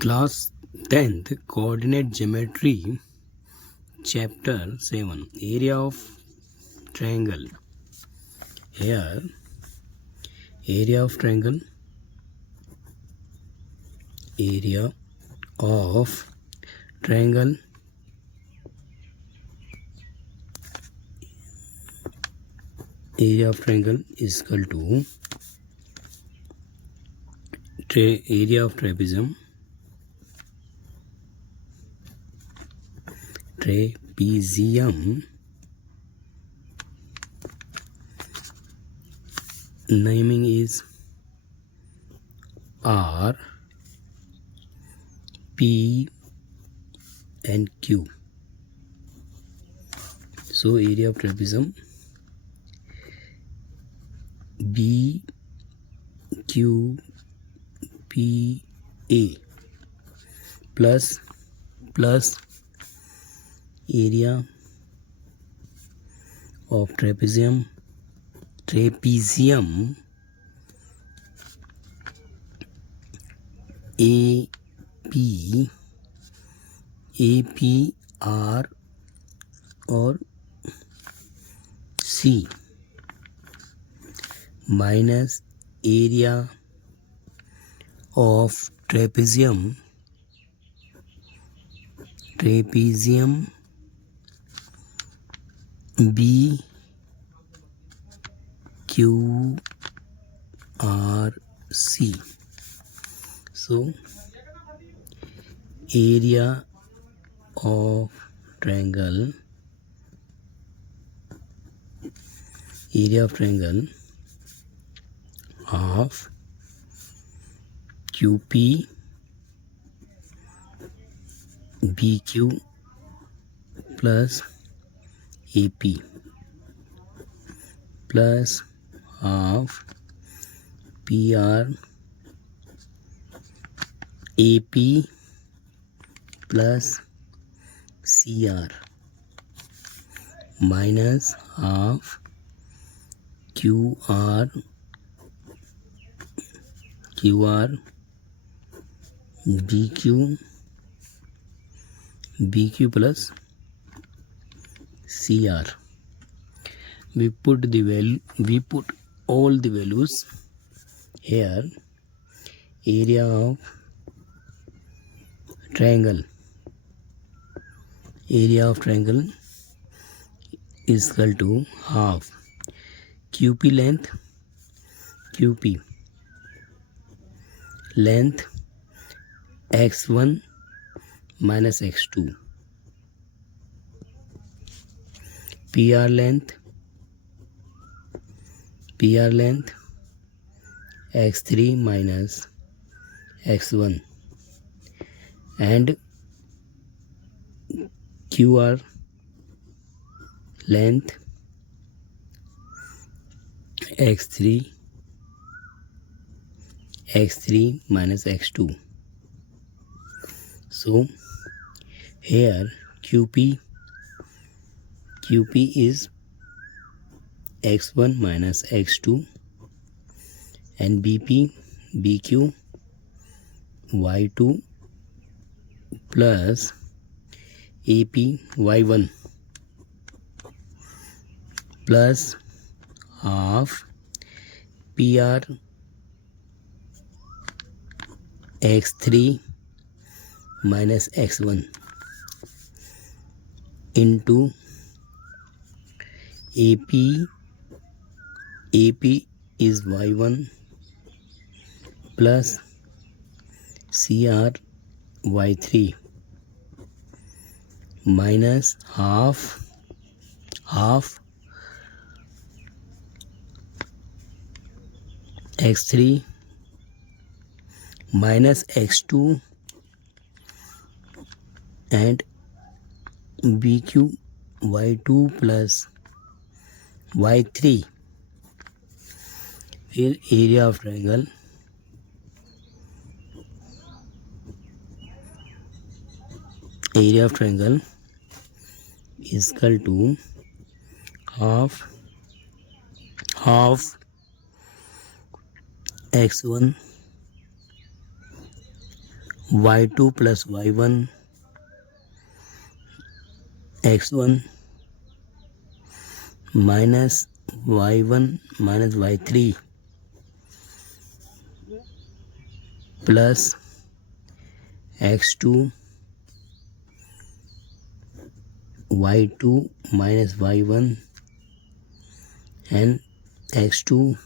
Class 10th Coordinate Geometry Chapter 7 Area of Triangle. Here area of triangle area of triangle is equal to area of trapezium naming is R, P and Q. So area of trapezium B Q P A plus area of trapezium AP R or C minus area of trapezium B Q R C. So area of triangle of QP BQ plus AP plus half PR AP plus CR minus half QR BQ plus CR. We put all the values here. Area of triangle is equal to half QP length x1 minus x2, PR length x3 minus x1 and QR length x3 minus x2. So here QP is x1 minus x2 and BQ y2 plus AP y1 plus half PR x3 minus x1 into AP is y1 plus CR y3 minus half x3 minus x2 and BQ y2 plus y3. Here area of triangle is equal to half x1 y2 plus y1 x1 minus y1 minus y3 plus x2 y2 minus y1 and x2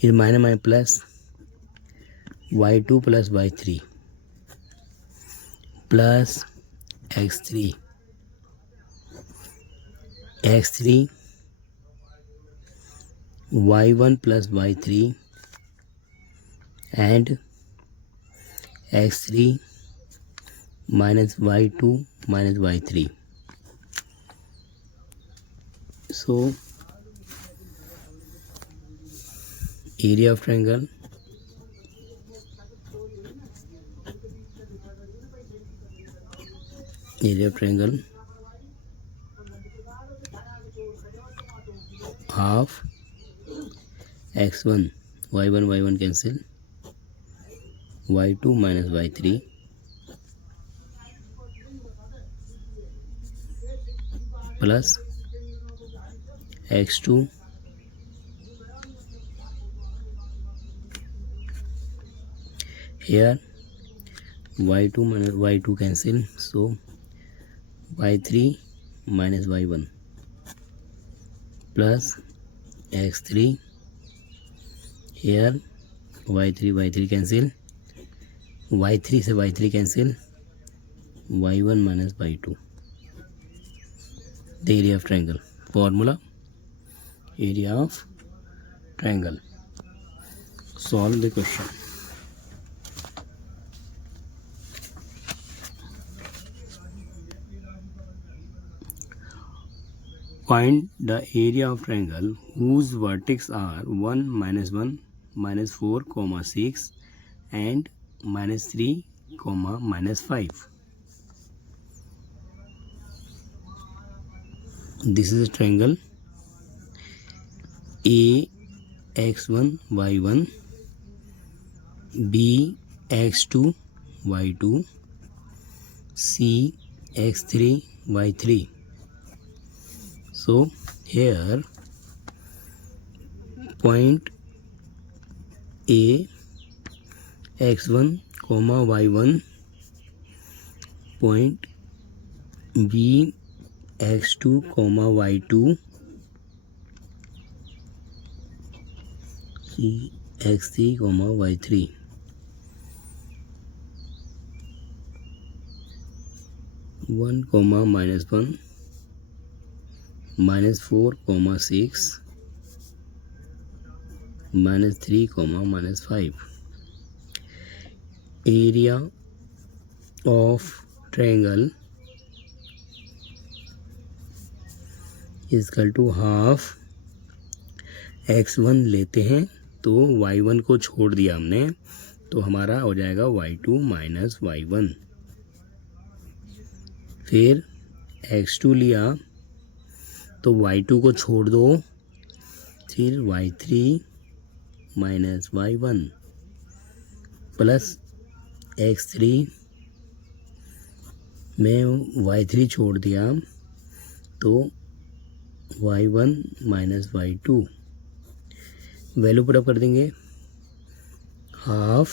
is minus plus y2 plus y3 plus x3 y1 plus y3 and x3 minus y2 minus y3. So area of triangle half x1 y1 cancel y2 minus y3 plus x2 here y2 minus y2 cancel, so y3 minus y1 plus x3 here y3 cancel, y3 से y3 cancel, y1 minus y2. The area of triangle. Formula: area of triangle. Solve the question. Find the area of triangle whose vertices are 1, minus 4, 6 and minus 3, minus 5. This is a triangle A x1 y1, B x2 y2, C x3 y3. So here point A x1 y1, point B x2 y2, C x3 y3. One minus 1, minus 4, 6, minus 3, minus 5. Area of triangle is equal to half x1 लेते हैं तो y1 को छोड़ दिया हमने, तो हमारा हो जाएगा y2 माइनस y1, फिर x2 लिया तो y2 को छोड़ दो, फिर y3 minus y1 plus x3 में y3 छोड़ दिया तो y1 minus y2, value put up कर देंगे। हाफ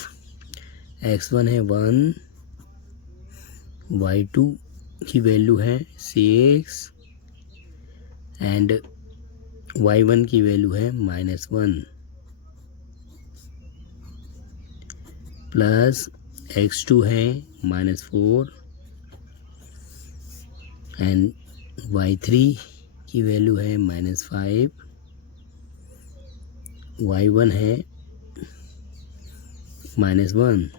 x1 है 1, y2 की वैल्यू है 6 एंड y1 की वैल्यू है -1 प्लस x2 है -4 एंड y3 की वैल्यू है -5, y1 है -1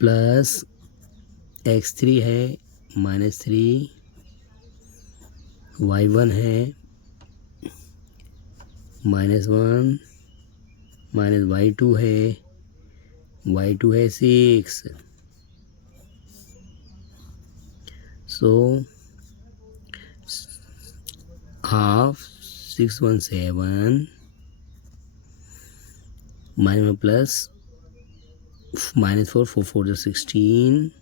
प्लस x3 है -3, y1 है -1 माइनस y2 है 6, so half 6 1 7 minus plus minus 4, 4 4 is 16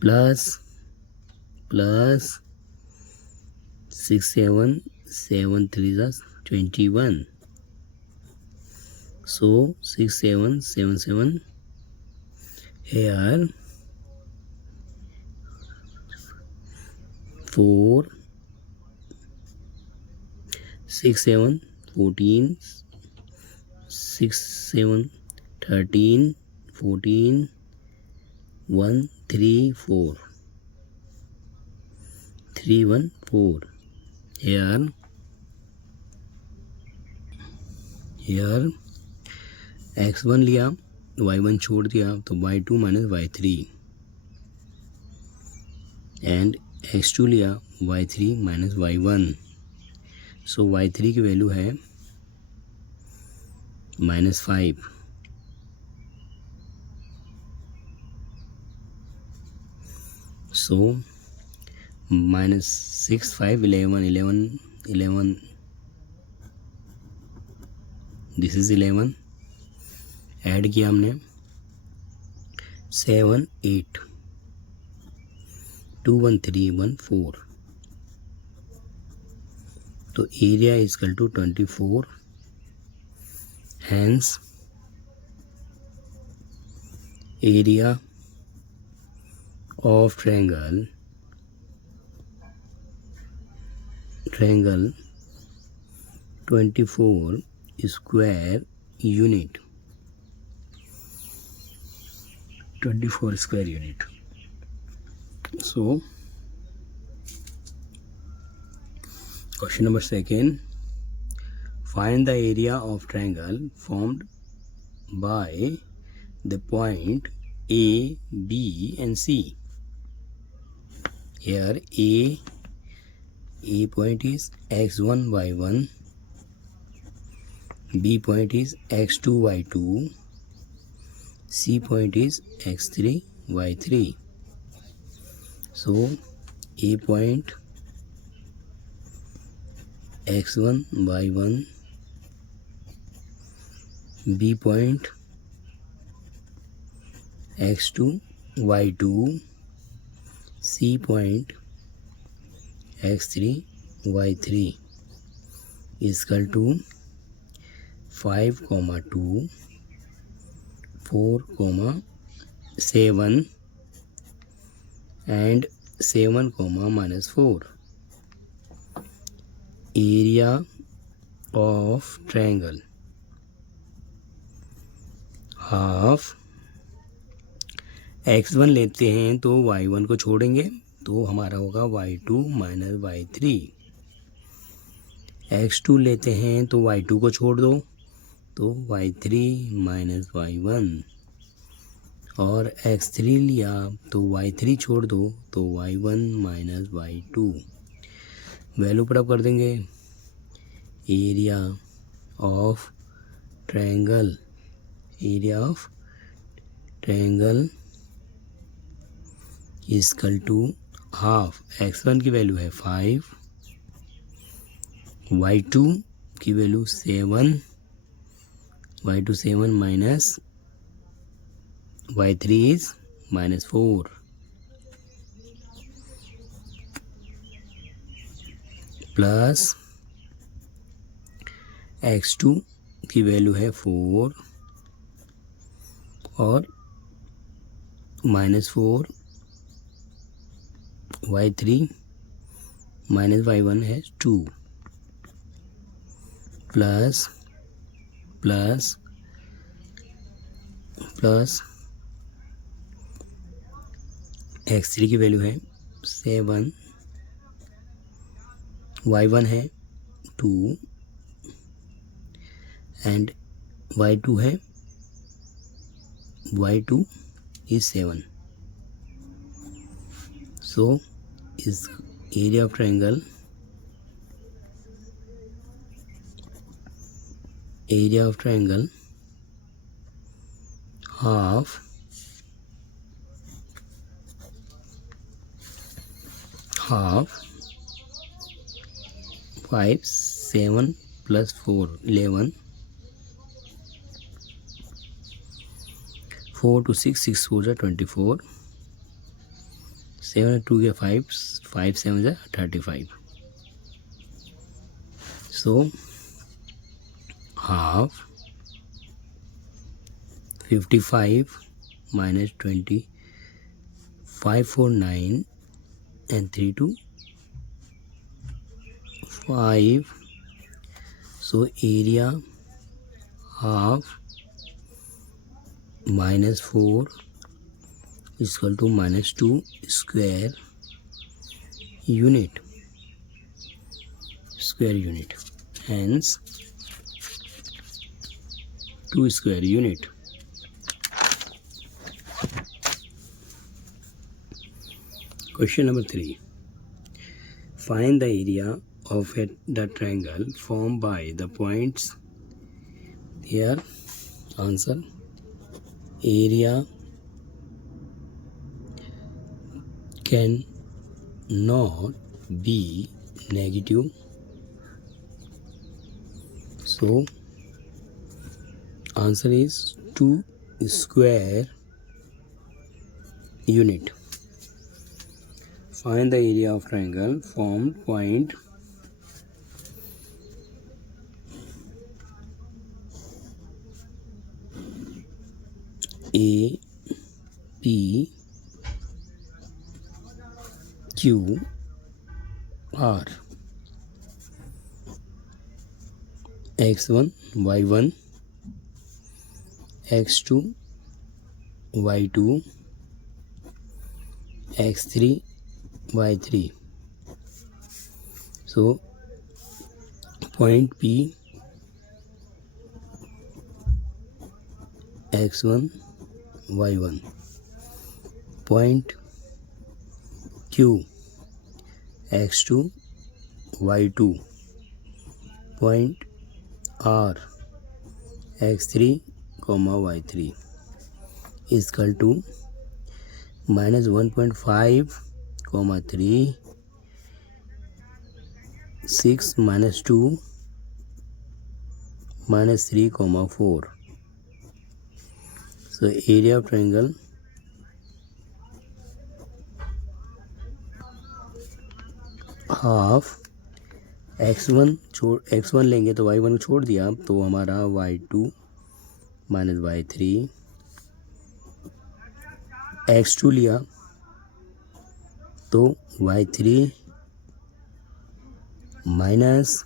plus 6 7 7 3 is 21. So 6 7 7 7 here 4 6 7 14 6 7 13 14 1 3 4 3 1 4 here x1 लिया y1 छोड़ दिया तो y2 minus y3 and x2 लिया y3 माइनस y1. सो y3 की वैल्यू है -5. सो -6 5 11 दिस इज 11 ऐड किया हमने 7 8 2 1 3 1 4. तो area is equal to 24. Hence area of triangle 24 square unit. 24 square unit. So question number 2, find the area of triangle formed by the point A, B and C. Here A point is x1 y1, B point is x2 y2, C point is x3 y3. So A point x1 y1, B point x2 y2, C point x3 y3 is equal to 5, 2, 4, 7 and 7, -4. Area of triangle half x1 लेते हैं तो y1 को छोड़ेंगे तो हमारा होगा y2 minus y3. x2 लेते हैं तो y2 को छोड़ दो तो y3 माइनस y1 और x3 लिया तो y3 छोड़ दो तो y1 minus y2. Value put up कर देंगे. Area of triangle is equal to half. x1 की वैल्यू है 5, y2 की value 7, y2 7 minus y3 is -4 plus x2 की वैल्यू है 4 और -4 y3 माइनस y1 है 2 प्लस x3 की वैल्यू है 7, y1 है 2 एंड y2 है y2 is 7. So is area of triangle half 5 7 plus 4 11 4 to 6, 6 4 जा 24, 7 2 या 5, 5 7 जा 35. So half 55 minus 20, 5 4 9 and 3 2 5. So area half minus 4 is equal to minus 2 square unit. Hence 2 square unit. Question number 3. Find the area of the triangle formed by the points. Here answer: area can not be negative. So answer is 2 square unit. Find the area of triangle formed point A P Q R. X1 Y1, X2 Y2, X3 Y3. So point P X1 Y1, point Q X2 Y2, point R X3, Y3 is equal to minus 1.5, 3, 6 minus 2 minus 3, 4. So area of triangle half x1 लेंगे तो y1 को छोड़ दिया तो हमारा y2 minus y3, x2 लिया तो y3 minus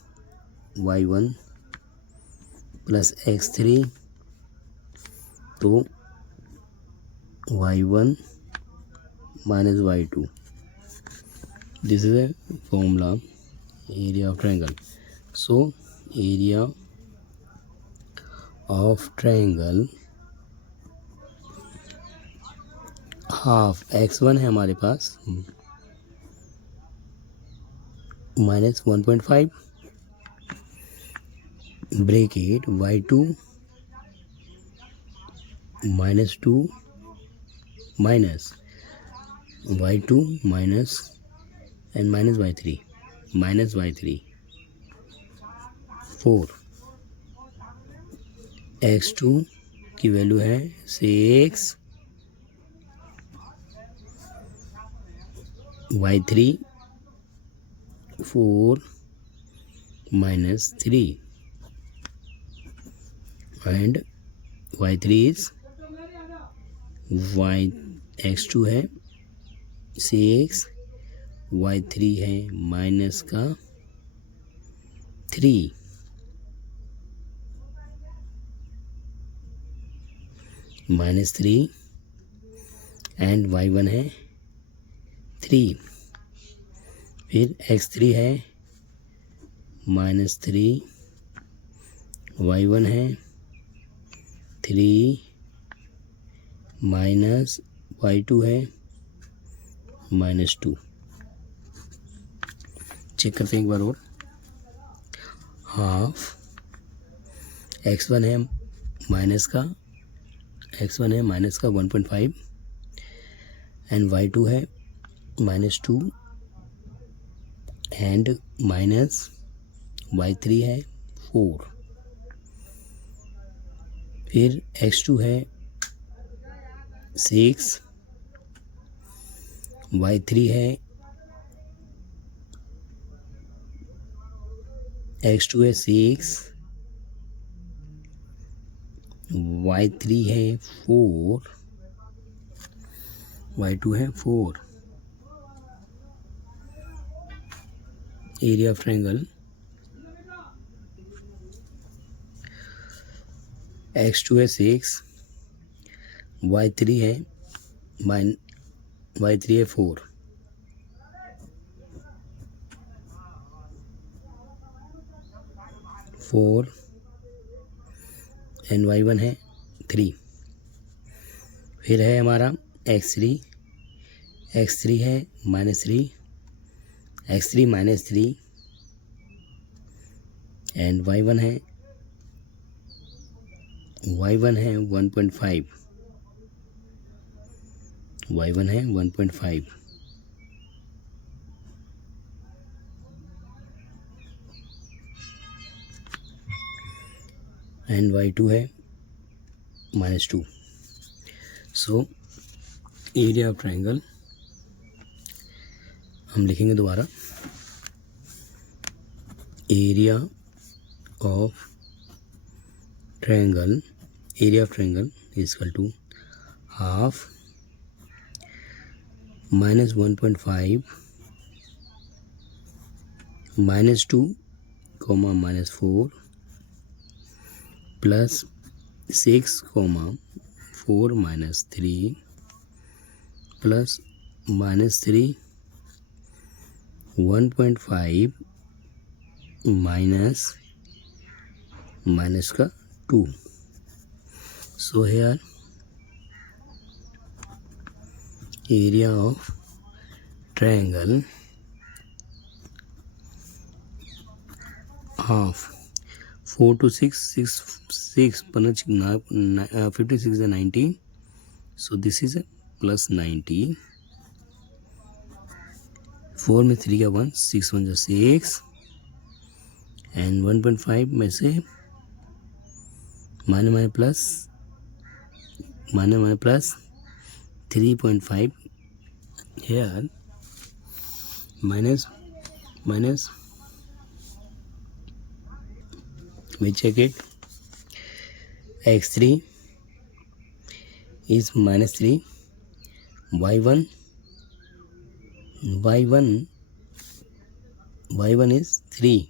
y1 plus x3 तो y1 minus y2. This is a formula area of triangle. So area of triangle half x1 है हमारे पास minus 1.5 bracket y2 minus 2 minus y2 minus and minus y3 4 x2 की value है 6 y3 4 minus 3 and y3 is x2 है 6 y3 है minus का 3 minus 3 and y1 है 3 फिर x3 है माइनस 3 y1 है 3 माइनस y2 है माइनस 2. चेक करते हैं एक बार और. हाफ x1 है माइनस का 1.5 एंड y2 है माइनस 2 एंड माइनस y3 है 4 फिर x2 है 6, y3 है, x2 है 6, y3 है 4, y2 है 4. एरिया ऑफ ट्रायंगल x2 है 6, y3 है y3 है 4. एंड y1 है 3. फिर है हमारा x3 है -3, x3 -3 एंड y1 है 1.5, y1 है 1.5. एंड y2 है -2. सो एरिया ऑफ ट्रायंगल हम लिखेंगे दोबारा. Area of triangle is equal to half -1.5 -2, -4 plus 6, 4 -3 plus -3 1.5 minus का 2. So here area of triangle half 4 to 6, 56 is a 90. So this is a plus 90. 4 में 3 का 1, 6 1 जा 6 and 1.5 में से माने plus 3.5 here minus we check it. x3 is -3, y1 is 3,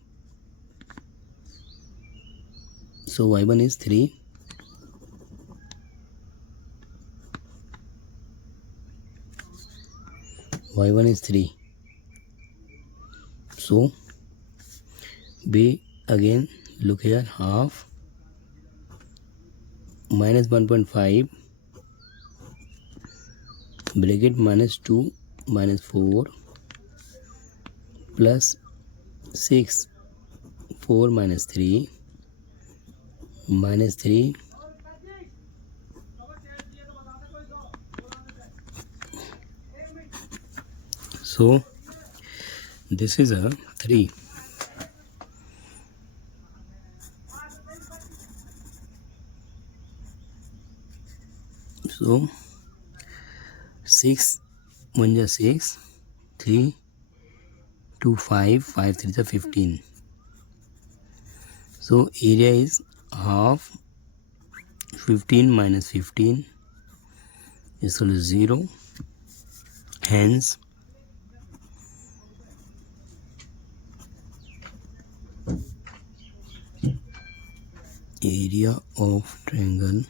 so y1 is 3. y1 is 3. So we again look here, half -1.5 bracket -2 -4 plus 6 4 -3 -3 so this is a 3. So 6 1 is 6, 3 2 5 5 3 is 15. So area is half 15 minus 15 is equal to 0. Hence area of triangle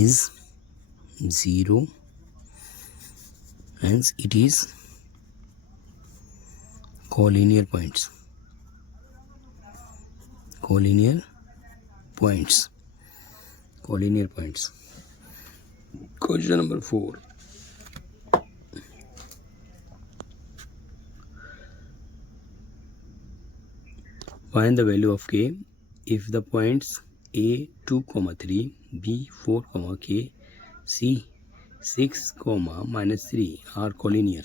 is 0. Hence it is collinear points. Collinear points. Question number 4. Find the value of k if the points A 2, 3, B 4, K, C 6, -3 are collinear.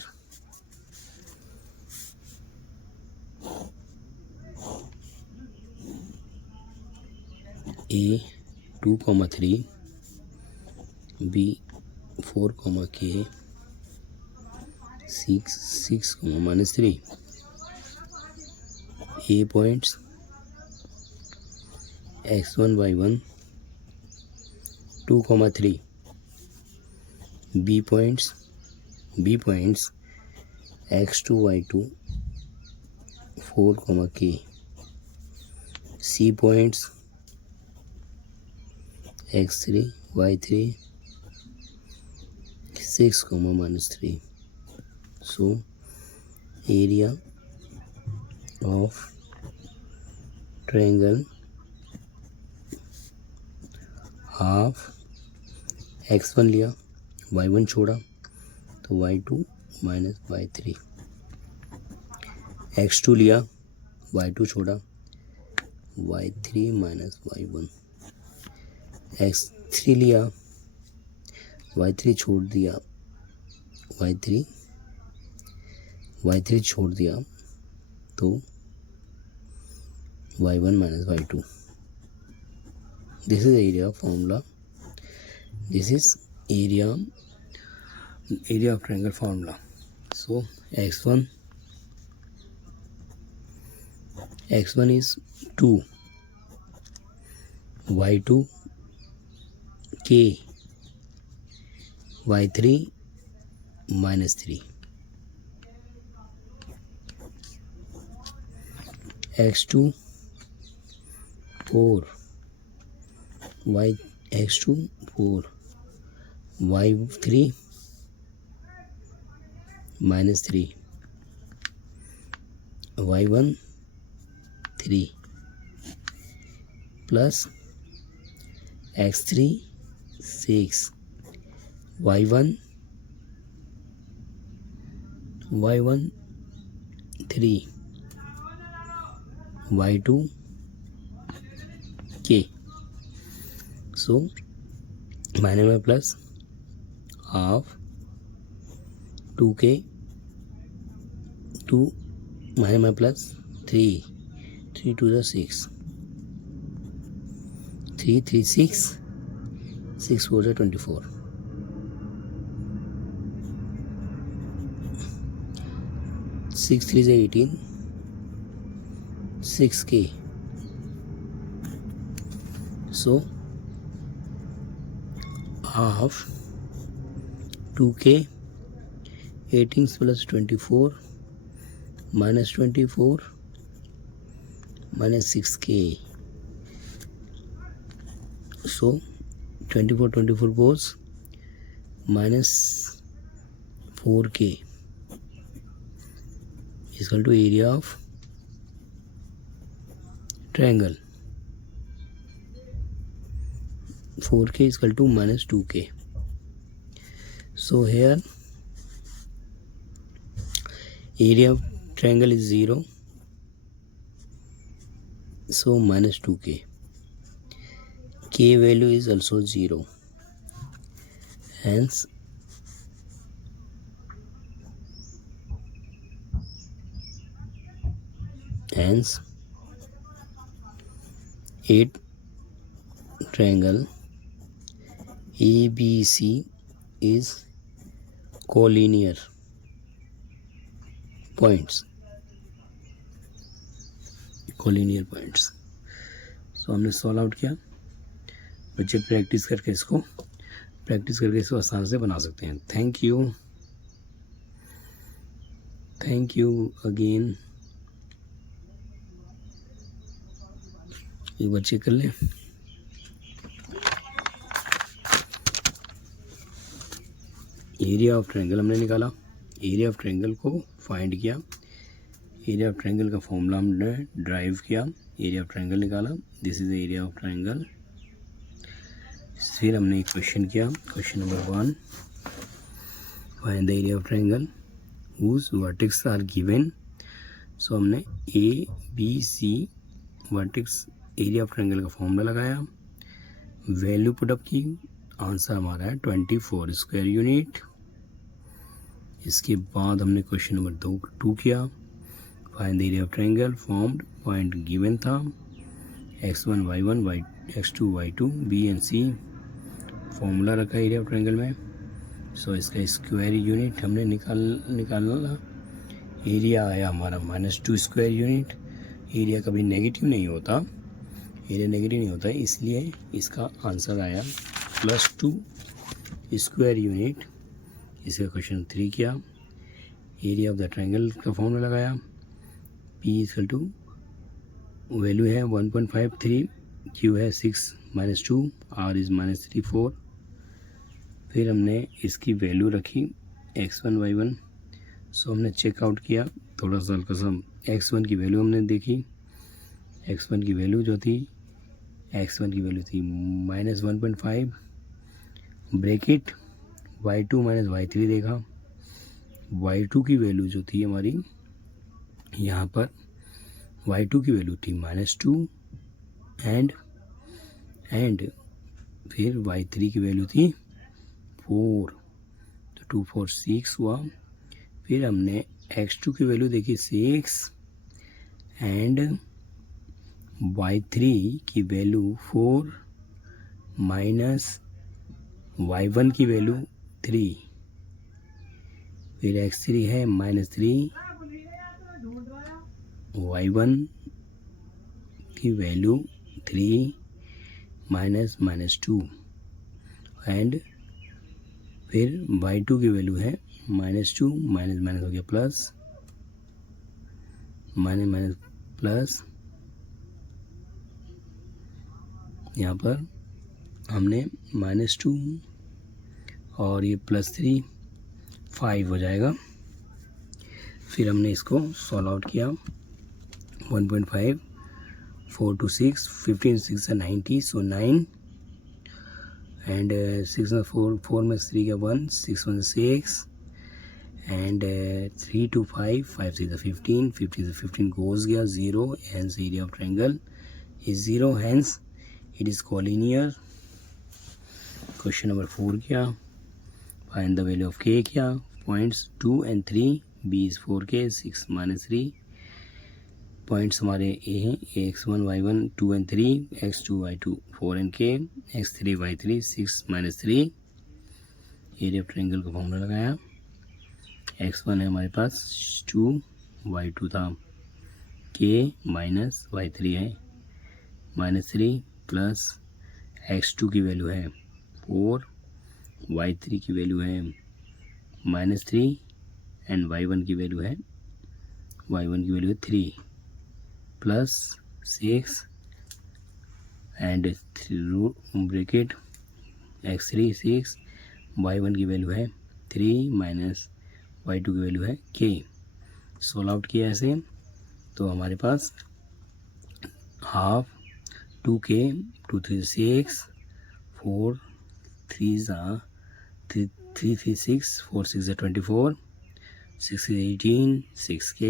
A 2, 3, B 4 comma K 6 comma minus 3. A points x1 y1 2 comma 3. B points x2 y2 4 comma K. C points x3 y3 6 comma minus 3. So area of triangle half x1 लिया y1 छोड़ा तो y2 minus y3, x2 लिया y2 छोड़ा y3 minus y1, x3 लिया y3 छोड़ दिया y3 छोड़ दिया तो y1 minus y2. This is area formula. This is area of triangle formula. So x1 is 2, y2 k, y3 minus 3, x2 4, x2 4, y3 minus 3, y1 3 plus x3 6, y1 3, y2 k. So minus में plus half 2k 2 minus में plus 3 to the 6 3 3 6 6 4 the 24 6 3 is 18 6k. So half 2k 18 plus 24 minus 24 minus 6k. So 24 goes minus 4k is equal to area of triangle. 4k is equal to minus 2k. So here area of triangle is 0. So minus 2k. K value is also 0. Hence a triangle ABC is collinear points. So हमने solve out किया. बच्चे practice करके इसको आसान से बना सकते हैं. Thank you again. एक बार चेक कर लें. एरिया ऑफ ट्रायंगल हमने निकाला. एरिया ऑफ ट्रायंगल को फाइंड किया. एरिया ऑफ ट्रायंगल का फॉर्मूला हमने ड्राइव किया. एरिया ऑफ ट्रायंगल निकाला. This is area of triangle. फिर हमने एक क्वेश्चन किया. Question number 1, find the area of triangle whose vertex are given. So हमने A B C vertex area of triangle का फॉर्मूला लगाया. वैल्यू पुटअप की. Answer हमारा है 24 स्क्वायर यूनिट. इसके बाद हमने क्वेश्चन नंबर 2 किया. Find the area of triangle formed. Point given था x1 y1 x2 y2 b and c. Formula रखा एरिया ऑफ ट्रायंगल में। सो इसका स्क्वायर यूनिट हमने निकालना। एरिया आया हमारा -2 स्क्वायर यूनिट। एरिया कभी नेगेटिव नहीं होता, इसलिए इसका आंसर आया +2 स्क्वायर यूनिट। इसका क्वेश्चन 3 किया। एरिया ऑफ द ट्रायंगल का फॉर्मूला लगाया। P = वैल्यू है 1.53, Q है 6 - 2, R इज़ -3 4। फिर हमने इसकी वैल्यू रखी x1 y1। सो हमने चेकआउट किया थोड़ा सा हल्का सा। x1 की वैल्यू हमने देखी। x1 की वैल्यू थी -1.5 ब्रैकेट y2 - y3 देखा। y2 की वैल्यू जो थी हमारी यहाँ पर, y2 की वैल्यू थी -2 एंड फिर y3 की वैल्यू थी 4, तो 2 4 6 हुआ। फिर हमने x2 की वैल्यू देखी 6 एंड y3 की वैल्यू 4 माइनस y1 की वैल्यू 3। फिर x3 है -3, y1 की वैल्यू 3 माइनस -2 एंड फिर y2 की वैल्यू है -2 माइनस हो गया प्लस, माइनस प्लस। यहाँ पर हमने -2 और ये +3 5 हो जाएगा। फिर हमने इसको सॉल्व आउट किया। 1.5 4 to 6 15 6 are 90, so 9 and 6 में 4 में 3 का 1 6 में 6 and 3 to 5 5 6 are 15 15 से 15 goes गया 0, hence area of triangle is 0, hence it is collinear। Question number 4 किया। Find the value of k किया। Points 2 and 3, b is 4k 6 - 3। Points हमारे a हैं x1 y1 2 and 3, x2 y2 4 and k, x3 y3 6 - 3। Area of triangle का formula लगाया। x1 है हमारे पास 2, y2 था k minus y3 है -3 प्लस x2 की वैल्यू है 4, y3 की वैल्यू है -3 एंड y1 की वैल्यू है 3 plus 6 and bracket x3 6, y1 की वैल्यू है 3 माइनस y2 की वैल्यू है k। सोल्व आउट किया ऐसे तो हमारे पास half 2k 2 3 6 4 3 3 3 6 4 6 24 6 is 18 6k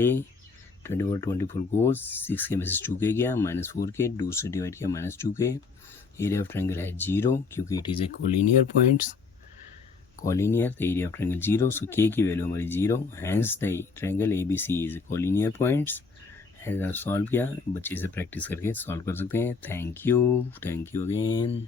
24 goes 6k में से 2k गया -4k 2 से डिवाइड किया -2k। एरिया ऑफ ट्रायंगल है 0 क्योंकि it is a collinear points, collinear तो area of triangle 0, so k की वैल्यू हमारी 0, hence the triangle ABC is a collinear points. Solve किया, बच्चे से प्रैक्टिस करके सॉल्व कर सकते हैं। Thank you again.